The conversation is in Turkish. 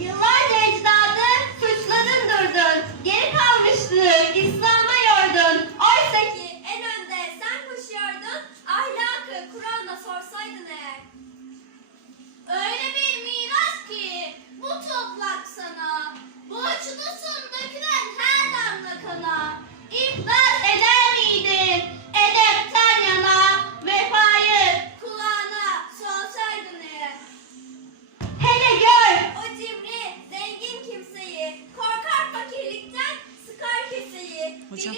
You love. Hocam.